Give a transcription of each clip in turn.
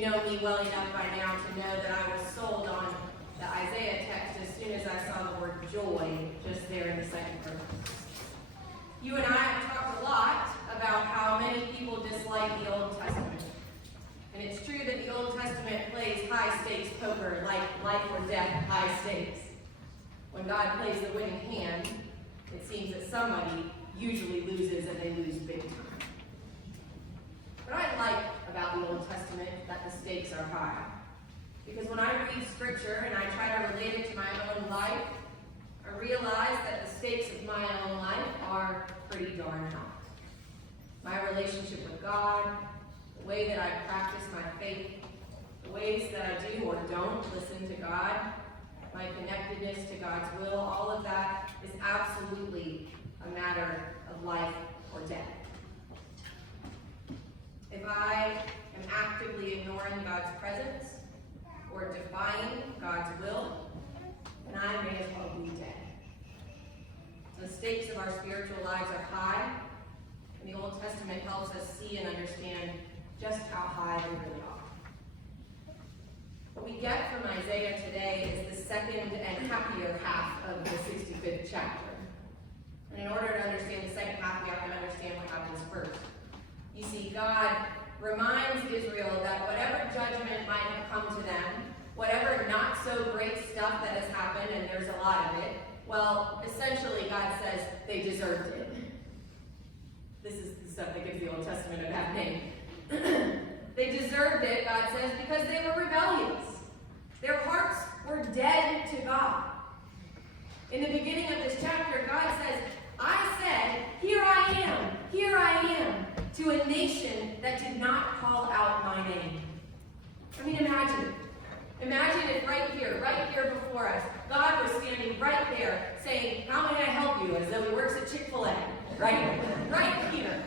You know me well enough by now to know that I was sold on the Isaiah text as soon as I saw the word joy just there in the second verse. You and I have talked a lot about how many people dislike the Old Testament. And it's true that the Old Testament plays high-stakes poker, like life or death high stakes. When God plays the winning hand, it seems that somebody usually loses, and they lose big time. What I like about the Old Testament is that the stakes are high. Because when I read Scripture and I try to relate it to my own life, I realize that the stakes of my own life are pretty darn high. My relationship with God, the way that I practice my faith, the ways that I do or don't listen to God, my connectedness to God's will, all of that is absolutely a matter of life or death. If I am actively ignoring God's presence or defying God's will, then I may as well be dead. The stakes of our spiritual lives are high, and the Old Testament helps us see and understand just how high they really are. What we get from Isaiah today is the second and happier half of the 65th chapter. And in order to understand the second half, we have to understand what happens first. You see, God reminds Israel that whatever judgment might have come to them, whatever not so great stuff that has happened, and there's a lot of it, well, essentially God says they deserved it. This is the stuff that gives the Old Testament a bad name. They deserved it, God says, because they were rebellious. Their hearts were dead to God. In the beginning of this chapter, God says, I said, here I am, to a nation that did not call out my name. I mean, imagine if right here before us, God was standing right there saying, how may I help you? As though he works at Chick-fil-A, right here.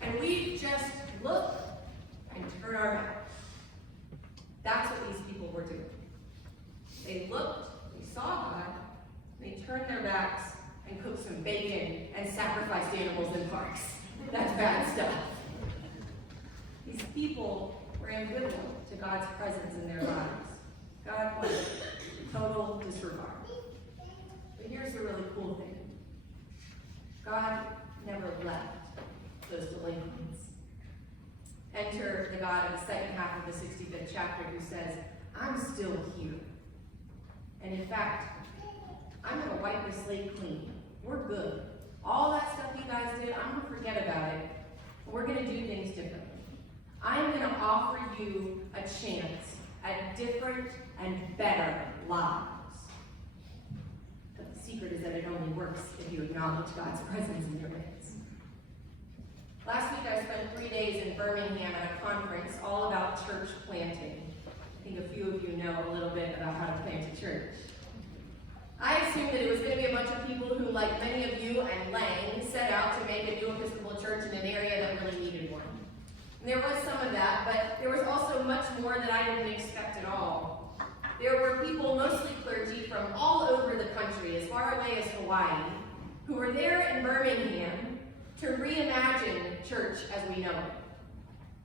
And we just look and turn our backs. That's what these people were doing. They looked, they saw God, they turned their backs and cooked some bacon and sacrificed animals in parks. That's bad stuff. These people were ambivalent to God's presence in their lives. God was total disregard. But here's the really cool thing. God never left those delinquents. Enter the God of the second half of the 65th chapter who says, I'm still here. And in fact, I'm going to wipe the slate clean. We're good. All that stuff you guys did, I'm going to forget about it. We're going to do things differently. I'm going to offer you a chance at different and better lives. But the secret is that it only works if you acknowledge God's presence in your midst. Last week I spent 3 days in Birmingham at a conference all about church planting. I think a few of you know a little bit about how to plant a church. I assumed that it was going to be a bunch of people who, like many of you and Lang, set out to make a new Episcopal church in an area that really needed one. And there was some of that, but there was also much more that I didn't expect at all. There were people, mostly clergy, from all over the country, as far away as Hawaii, who were there in Birmingham to reimagine church as we know it.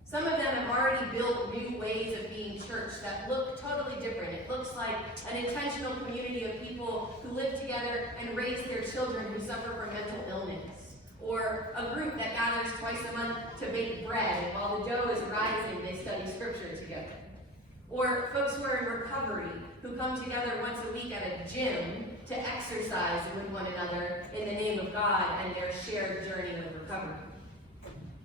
Some of them have already built new ways of being church that look totally different. It looks like an intentional community of people who live together and raise their children who suffer from mental illness. Or a group that gathers twice a month to bake bread, and while the dough is rising, they study scripture together. Or folks who are in recovery, who come together once a week at a gym to exercise with one another in the name of God and their shared journey with recovery.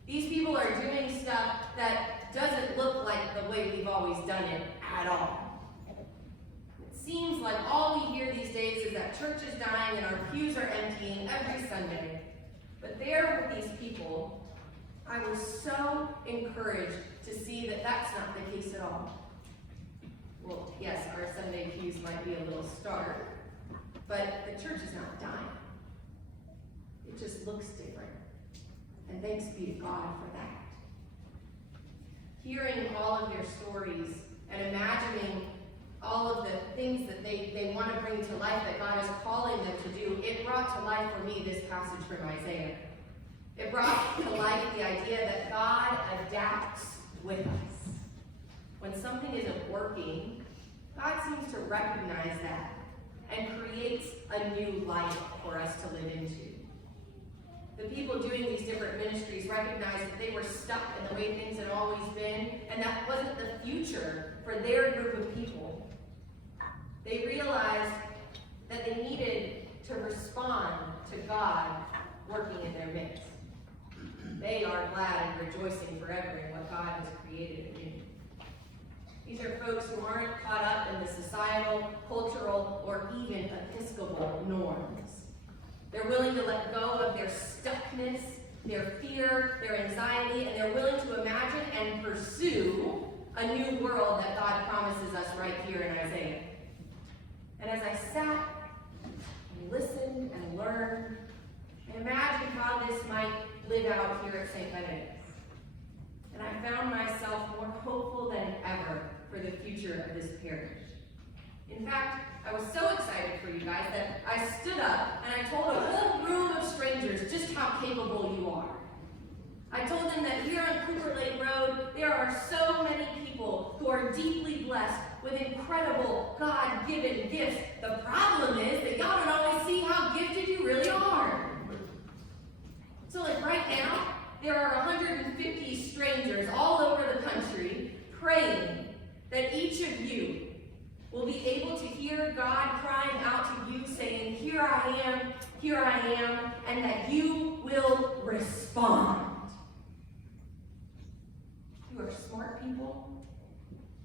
These people are doing stuff that doesn't look like the way we've always done it at all. It seems like all we hear these days is that church is dying and our pews are emptying every Sunday. But there with these people, I was so encouraged to see that that's not the case at all. Well, yes, our Sunday pews might be a little stark, but the church is not dying. It just looks different. And thanks be to God for that. Hearing all of their stories and imagining all of the things that they want to bring to life that God is calling them to do, it brought to life for me this passage from Isaiah. It brought to life the idea that God adapts with us. When something isn't working, God seems to recognize that and creates a new life for us to live into. The people doing these different ministries recognized that they were stuck in the way things had always been, and that wasn't the future for their group of people. They realized that they needed to respond to God working in their midst. They are glad and rejoicing forever in what God has created and new. These are folks who aren't caught up in the societal, cultural, or even episcopal norms. They're willing to let go of their stuckness, their fear, their anxiety, and they're willing to imagine and pursue a new world that God promises us right here in Isaiah. And as I sat and listened and learned, I imagined how this might live out here at St. Benedict's. And I found myself more hopeful than ever for the future of this parish. In fact, I was so excited for you guys that I stood up and I told a whole room of strangers just how capable you are. I told them that here on Cooper Lake Road, there are so many people who are deeply blessed with incredible God-given gifts. The problem is that y'all don't always see how gifted you really are. So like right now, there are 150 strangers all over the country praying that each of you will be able to hear God crying out to you saying, here I am, and that you will respond. You are smart people.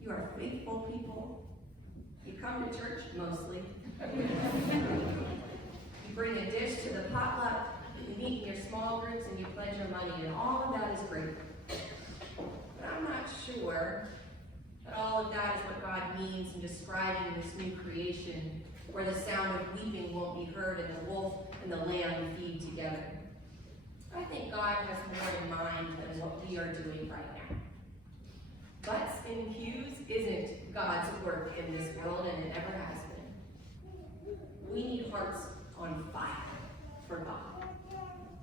You are faithful people. You come to church mostly. You bring a dish to the potluck. You meet in your small groups and you pledge your money, and all of that is great. But I'm not sure that all of that is what God means in describing this new creation, where the sound of weeping won't be heard and the wolf and the lamb feed together. I think God has more in mind than what we are doing right now. Butts in pews isn't God's work in this world, and it never has been. We need hearts on fire for God.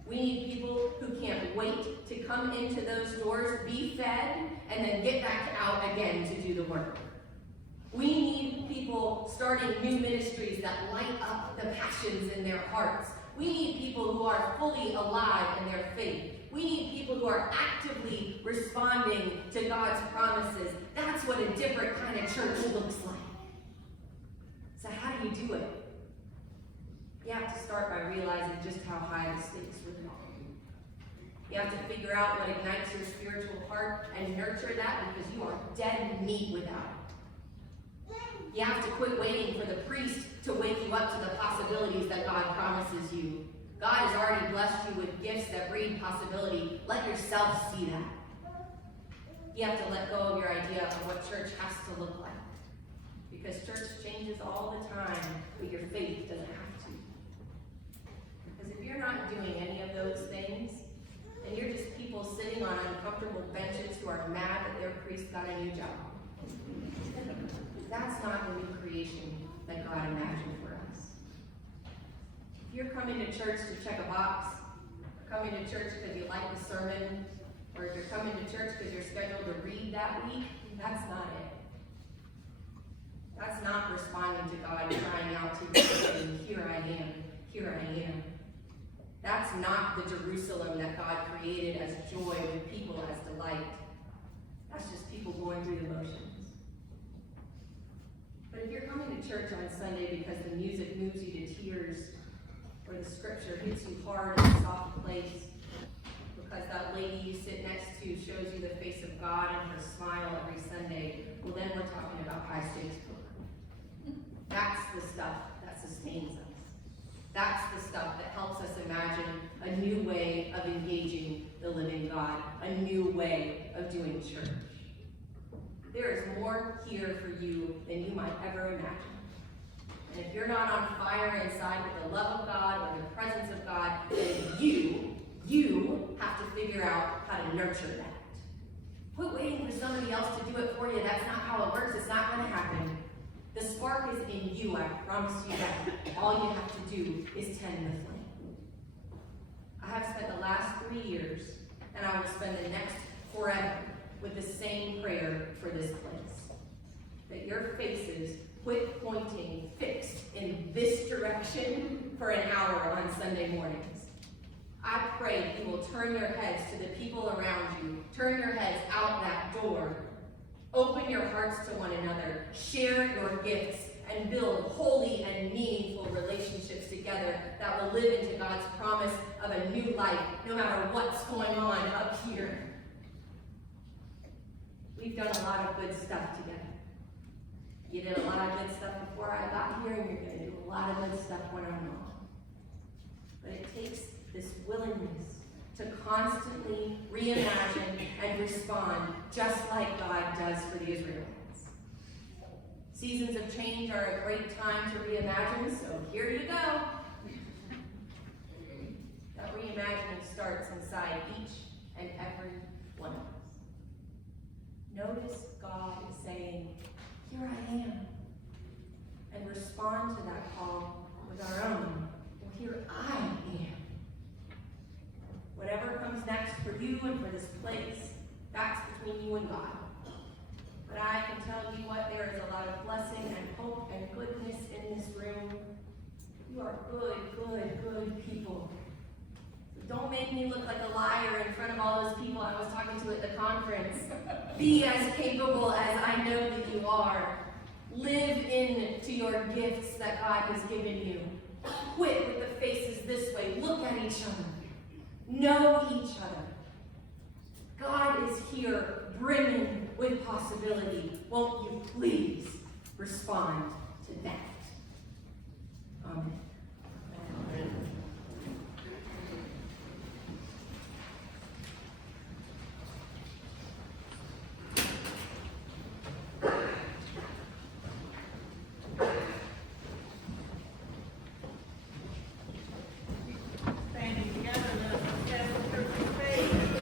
We need people who can't wait to come into those doors, be fed, and then get back out again to do the work. We need people starting new ministries that light up the passions in their hearts. We need people who are fully alive in their faith. We need people who are actively responding to God's promises. That's what a different kind of church looks like. So how do you do it? You have to start by realizing just how high the stakes really are. You have to figure out what ignites your spiritual heart and nurture that, because you are dead meat without it. You have to quit waiting for the priest to wake you up to the possibilities that God promises you. God has already blessed you with gifts that breed possibility. Let yourself see that. You have to let go of your idea of what church has to look like. Because church changes all the time, but your faith doesn't have to. Because if you're not doing any of those things, and you're just people sitting on uncomfortable benches who are mad that their priest got a new job, that's not the new creation that God imagined for us. If you're coming to church to check a box, coming to church because you like the sermon, or if you're coming to church because you're scheduled to read that week, that's not it. That's not responding to God crying out to you saying, here I am, here I am. That's not the Jerusalem that God created as joy with people as delight. That's just people going through the motions. But if you're coming to church on Sunday because the music moves you to tears, or the scripture hits you hard in a soft place, because that lady you sit next to shows you the face of God and her smile every Sunday, well then we're talking about high stakes poker. That's the stuff that sustains us. That's the stuff that helps us imagine a new way of engaging the living God, a new way of doing church. There is more here for you than you might ever imagine. And if you're not on fire inside with the love of God or the presence of God, then you have to figure out how to nurture that. Quit waiting for somebody else to do it for you. That's not how it works. It's not going to happen. The spark is in you, I promise you that. All you have to do is tend the flame. I have spent the last 3 years, and I will spend the next forever, with the same prayer for this place. That your faces quit pointing fixed in this direction for an hour on Sunday mornings. I pray you will turn your heads to the people around you, turn your heads out that door, open your hearts to one another, share your gifts, and build holy and meaningful relationships together that will live into God's promise of a new life, no matter what's going on up here. We've done a lot of good stuff together. You did a lot of good stuff before I got here, and you're going to do a lot of good stuff when I'm gone. But it takes this willingness to constantly reimagine and respond just like God does for the Israelites. Seasons of change are a great time to reimagine, so here you go. That reimagining starts inside each and every one of us. Notice God is saying, here I am. And respond to that call with our own, well, here I am. Whatever comes next for you and for this place, that's between you and God. But I can tell you what, there is a lot of blessing and hope and goodness in this room. You are good people. So don't make me look like a liar in front of all those people I was talking to at the conference. Be as capable as I know that you are. Live into your gifts that God has given you. Quit with the faces this way. Look at each other. Know each other. God is here brimming with possibility. Won't you please respond?